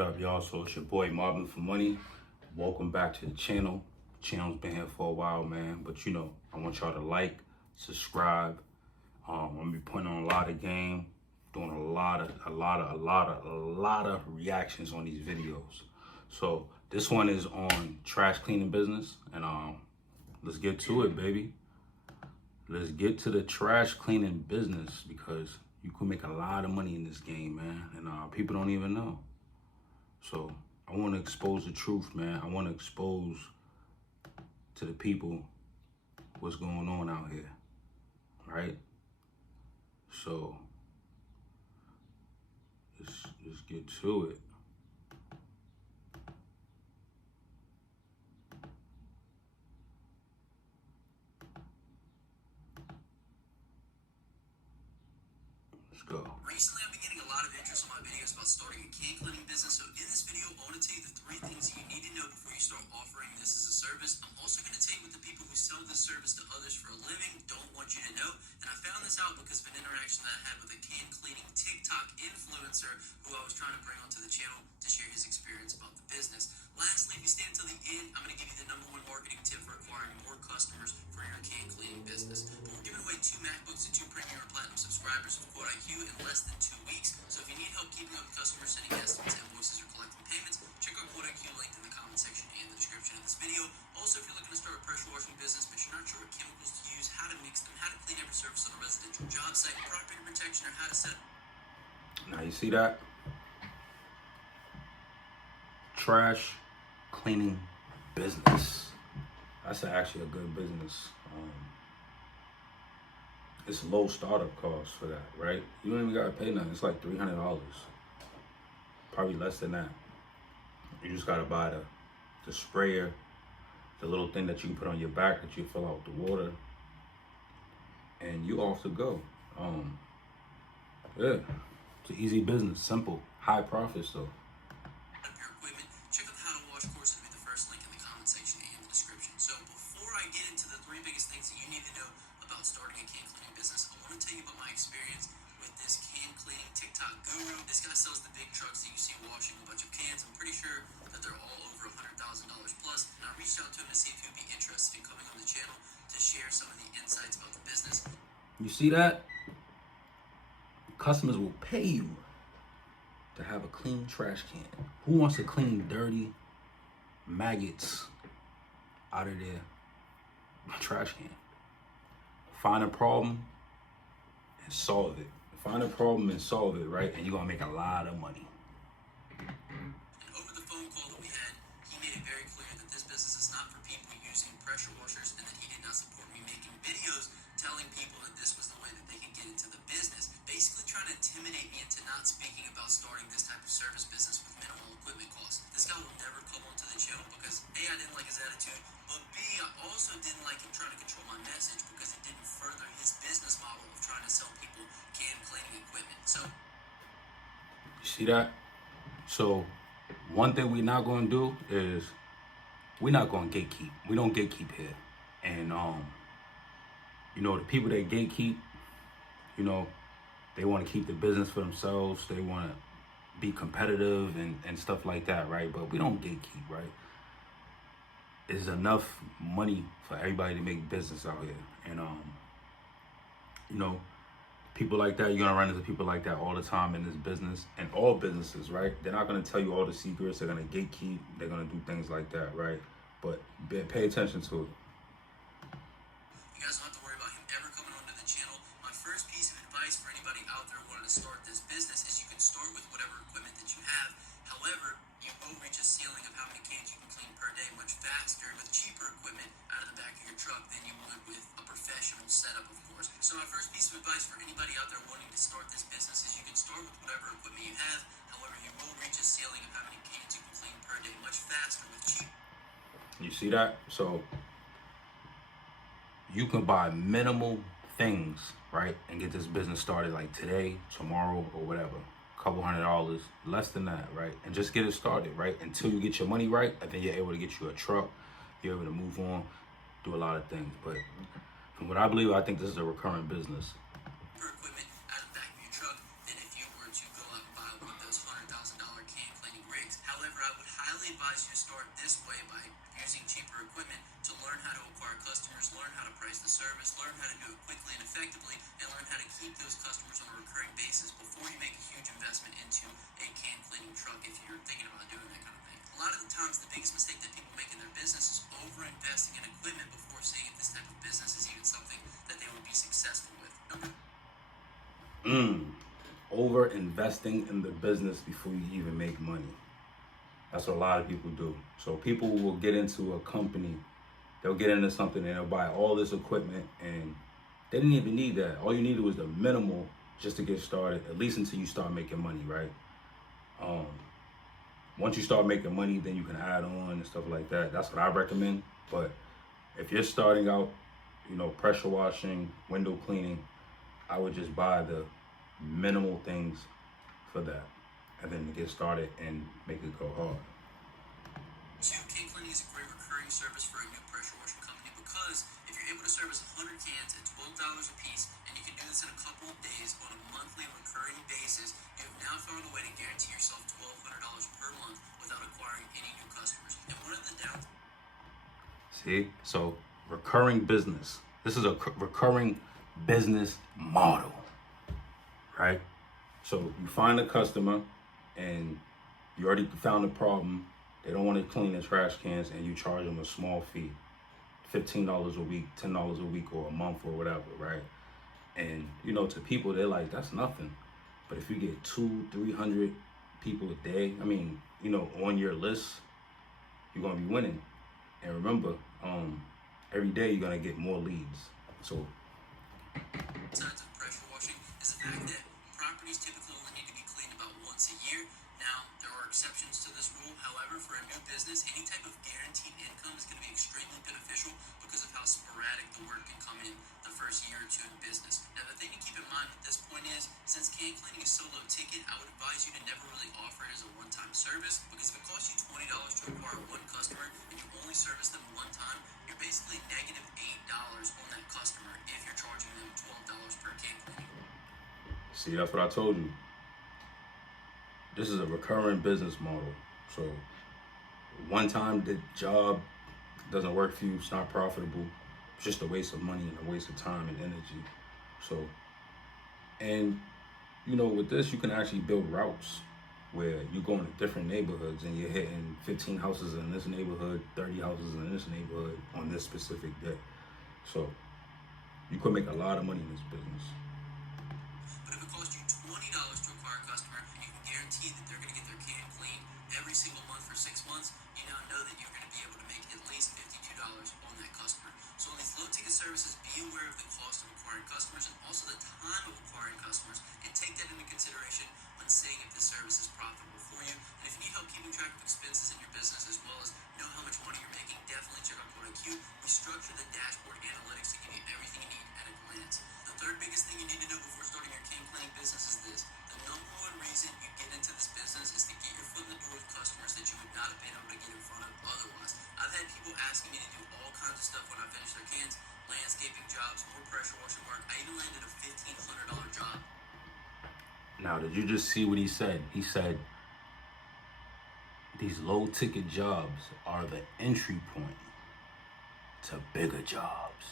What up, y'all? So it's your boy Marvin for Money. Welcome back to the channel. Channel's been here for a while, man. But you know, I want y'all to like, subscribe. I'm gonna be putting on a lot of game, doing a lot of reactions on these videos. So this one is on trash cleaning business, and let's get to it, baby. Let's get to the trash cleaning business because you can make a lot of money in this game, man, and people don't even know. So I want to expose the truth, man. I want to expose to the people what's going on out here, right? So let's get to it. Let's go. Recently, I've been getting a lot of interest on my videos about starting a can cleaning business. So in this video, I want to tell you the 3 things that you need to know before you start offering this as a service. I'm also going to tell you what the people who sell this service to others for a living don't want you to know. And I found this out because of an interaction that I had with a can cleaning TikTok influencer who I was trying to bring onto the channel to share his experience about the business. Lastly, if you stay until the end, I'm going to give you the #1 marketing tip for acquiring more customers for your can cleaning business. But we're giving away 2 MacBooks to 2 Premier or Platinum subscribers with Quote IQ in less than 2 weeks. So if you need help keeping up with customers, sending estimates, invoices, or collecting payments, check out Quote IQ linked in the comment section and the description of this video. Also, if you're looking to start a pressure washing business, but you're not sure what chemicals to use, how to mix them, how to clean every surface on a residential job site, property protection, or how to set. Now you see that? Trash cleaning business. That's actually a good business. It's low startup cost for that, right? You don't even gotta pay nothing. It's like $300, probably less than that. You just gotta buy the sprayer, the little thing that you can put on your back that you fill out with the water, and you off to go. Yeah, it's an easy business, simple, high profits though. Your equipment, check out the How to Wash course. It'll be the first link in the comment section and the description. So before I get into the 3 biggest things that you need to know about starting a can cleaning business, I want to tell you about my experience with this can cleaning TikTok guru. This guy sells the big trucks that you see washing a bunch of cans. I'm pretty sure that they're all over $100,000 plus. And I reached out to him to see if he'd be interested in coming on the channel to share some of the insights about the business. You see that? Customers will pay you to have a clean trash can. Who wants to clean dirty maggots out of their trash can? Find a problem and solve it. Find a problem and solve it, right? And you're gonna make a lot of money. And over the phone call that we had, he made it very clear that this business is not for people using pressure washers, and that he did not support me making videos telling people that this was the way that they could get into the business, basically trying to intimidate me into not speaking about starting this type of service business with minimal equipment costs. This guy will never come onto the channel because A, I didn't like his attitude, but B, I also didn't like him trying to control my message because it didn't further his business model of trying to sell people can cleaning equipment. So You see that? So one thing we're not gonna do is we're not gonna gatekeep. We don't gatekeep here. And you know, the people that gatekeep, you know, they want to keep the business for themselves. They want to be competitive and stuff like that, right? But we don't gatekeep, right? There's enough money for everybody to make business out here. And, you know, people like that, you're going to run into people like that all the time in this business and all businesses, right? They're not going to tell you all the secrets. They're going to gatekeep. They're going to do things like that, right? But pay attention to it. you guys don't have to worry about him ever coming onto the channel. My first piece of advice for anybody out there wanting to start this business is you can start with whatever equipment that you have. However, you will reach a ceiling of how many cans you can clean per day much faster with cheaper equipment out of the back of your truck than you would with a professional setup, of course. So my first piece of advice for anybody out there wanting to start this business is you can start with whatever equipment you have. However, you will reach a ceiling of how many cans you can clean per day much faster with cheap. You see that? So you can buy minimal things, right, and get this business started like today, tomorrow, or whatever. Couple $100, less than that, right? And just get it started, right? Until you get your money right, and then you're able to get you a truck, you're able to move on, do a lot of things. But from what I believe, I think this is a recurring business. For equipment out of the back of your truck than if you were to go out and buy one of those $100,000 can cleaning rigs. definitely advise you to start this way by using cheaper equipment to learn how to acquire customers, learn how to price the service, learn how to do it quickly and effectively, and learn how to keep those customers on a recurring basis before you make a huge investment into a can cleaning truck if you're thinking about doing that kind of thing. A lot of the times, the biggest mistake that people make in their business is over-investing in equipment before seeing if this type of business is even something that they would be successful with. Over investing in the business before you even make money. That's what a lot of people do. So people will get into a company, they'll get into something and they'll buy all this equipment and they didn't even need that. All you needed was the minimal just to get started, at least until you start making money, right? Once you start making money, then you can add on and stuff like that. That's what I recommend. But if you're starting out, pressure washing, window cleaning, I would just buy the minimal things for that and then get started and make it go hard. Can cleaning is a great recurring service for a new pressure washing company because if you're able to service 100 cans at $12 a piece and you can do this in a couple of days on a monthly recurring basis, you have now found a way to guarantee yourself $1,200 per month without acquiring any new customers. And one of the See, so recurring business. This is a recurring business model, right? So you find a customer and you already found a problem. They don't want to clean the trash cans and you charge them a small fee, $15 a week, $10 a week or a month or whatever, right? And, to people, they're like, that's nothing. But if you get 200-300 people a day, on your list, you're going to be winning. And remember, every day you're going to get more leads. So sides of pressure washing is the fact that properties typically only need to be cleaned about once a year. Now, there are exceptions to this rule. However, for a new business, any type of guaranteed income is going to be extremely beneficial because of how sporadic the work can come in the first year or two in business. Now, the thing to keep in mind at this point is, since can cleaning is so low ticket, I would advise you to never really offer it as a one-time service because if it costs you $20 to acquire one customer and you only service them one time, you're basically negative $8 on that customer if you're charging them $12 per can cleaning. see, that's what I told you. This is a recurring business model. So one time the job doesn't work for you, it's not profitable, it's just a waste of money and a waste of time and energy. So, and with this, you can actually build routes where you go into different neighborhoods and you're hitting 15 houses in this neighborhood, 30 houses in this neighborhood on this specific day. So you could make a lot of money in this business. But if it costs you $20 to acquire a customer, you can guarantee that they're going to get their can cleaned every single month for 6 months. You now know that you're going to be able to make at least $52 on that customer. So on these low ticket services, be aware of the cost of acquiring customers and also the time of acquiring customers, and take that into consideration when seeing if the service is profitable for you. And if you need help keeping track of expenses in your business as well as know how much money you're making, definitely check out ProductQ. We structure the dashboard analytics to give you everything you need at a glance. The third biggest thing you need to know before starting your can cleaning business is this: the number one reason you get into this business is to get your foot in the door with customers that you would not have been able to get in front of otherwise. I've had people asking me to do all kinds of stuff when I finish their cans: landscaping jobs, more pressure washing work. I even landed a $1,500 job. Now, did you just see what he said? He said these low ticket jobs are the entry point to bigger jobs.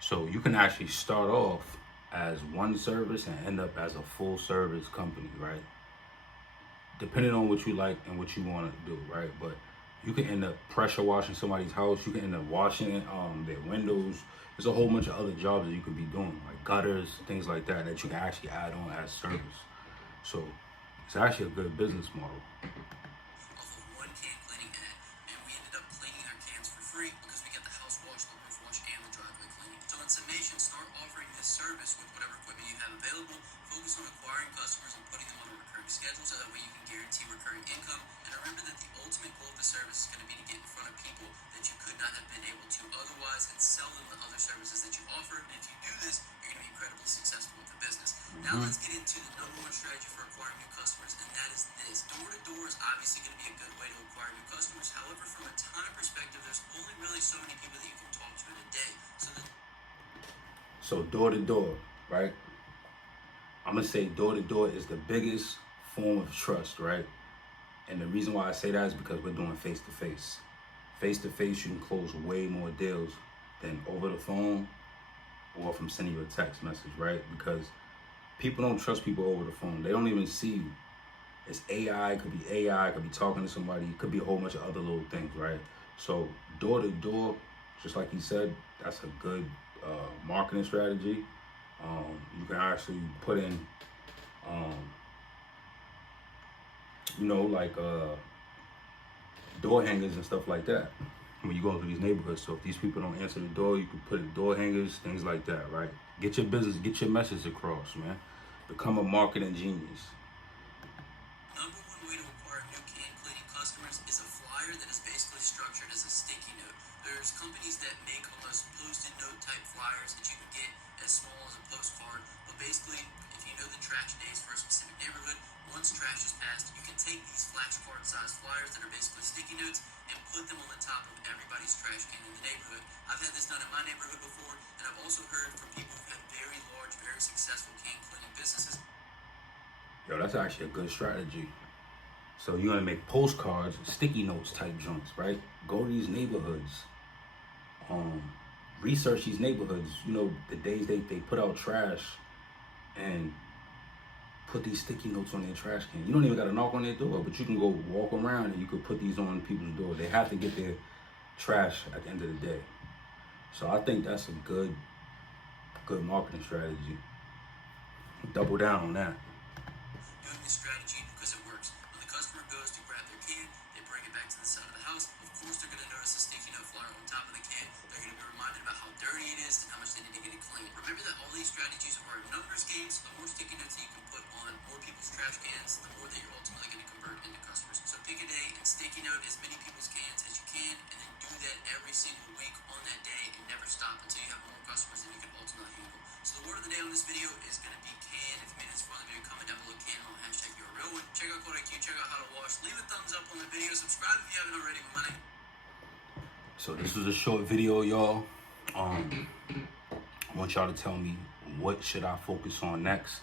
So you can actually start off as one service and end up as a full service company, right? Depending on what you like and what you want to do, right? But you can end up pressure washing somebody's house. You can end up washing their windows. There's a whole bunch of other jobs that you could be doing, like gutters, things like that you can actually add on as service. So it's actually a good business model. Off of one can cleaning ad, and we ended up cleaning our cans for free because we got the house wash, the roof wash, and the driveway cleaning. So in summation, start offering this service with whatever equipment you have available. Focus on acquiring customers and putting them on a recurring schedule so that way you can guarantee recurring income. And remember that the ultimate goal of the service is going to be to get in front of people that you could not have been able to otherwise and sell them the other services that you offer. And if you do this, you're going to be incredibly successful with the business. Now let's get into the number one strategy for acquiring new customers, and that is this. Door-to-door is obviously going to be a good way to acquire new customers. However, from a time perspective, there's only really so many people that you can talk to in a day. So door-to-door, right? I'm going to say door-to-door is the biggest form of trust, right? And the reason why I say that is because we're doing face-to-face. Face-to-face, you can close way more deals than over the phone or from sending you a text message, right? Because people don't trust people over the phone. They don't even see you. It's AI, it could be AI, it could be talking to somebody, it could be a whole bunch of other little things, right? So door to door, just like he said, that's a good marketing strategy. You can actually put in, like door hangers and stuff like that when you go into these neighborhoods. So if these people don't answer the door, you can put in door hangers, things like that, right? Get your business, get your message across, man. Become a marketing genius. Number one way to acquire new can cleaning customers is a flyer that is basically structured as a sticky note. There's companies that make almost post-it note type flyers that you can get as small as a postcard. But basically, if you know the trash days for a specific neighborhood, once trash is passed, you can take these flashcard sized flyers that are basically sticky notes and put them on the top of everybody's trash can in the neighborhood. I've had this done in my neighborhood before, and I've also heard from people who've had very large, very successful can cleaning businesses. Yo, that's actually a good strategy. So you're gonna make postcards, sticky notes type joints, right? Go to these neighborhoods. Research these neighborhoods. The days they put out trash and put these sticky notes on their trash can. You don't even gotta knock on their door, but you can go walk around and you could put these on people's door. They have to get their trash at the end of the day. So I think that's a good marketing strategy. Double down on that. Doing this strategy because it works. When the customer goes to grab their can, they bring it back to the side of the house. Of course, they're going to notice a sticky note flyer on top of the can. They're going to be reminded about how dirty it is and how much they need to get it clean. Remember that all these strategies are numbers games. The more sticky notes that you can put on more people's trash cans, the more that you're ultimately going to convert into customers. So pick a day and sticky note as many people's cans as you can, and then do that every single week on that day and never stop until you have more customers than you can ultimately handle. So the word of the day on this video is going to be can. If you made this far in the video, comment down below can on hashtag you're a real one. Check out Code IQ, check out how to wash. Leave a thumbs up on the video. Subscribe if you haven't already. My name. So this was a short video, y'all. I want y'all to tell me what should I focus on next.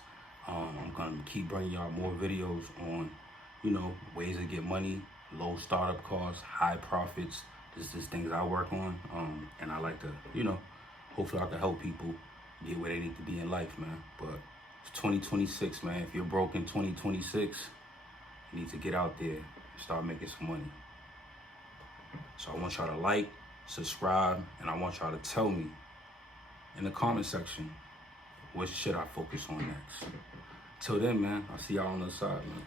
I'm gonna keep bringing y'all more videos on, ways to get money, low startup costs, high profits. This is things I work on, and I like to, hopefully I can help people get where they need to be in life, man. But it's 2026, man. If you're broke in 2026, you need to get out there and start making some money. So I want y'all to like, subscribe, and I want y'all to tell me in the comment section what should I focus on next. Till then, man, I'll see y'all on the other side, man.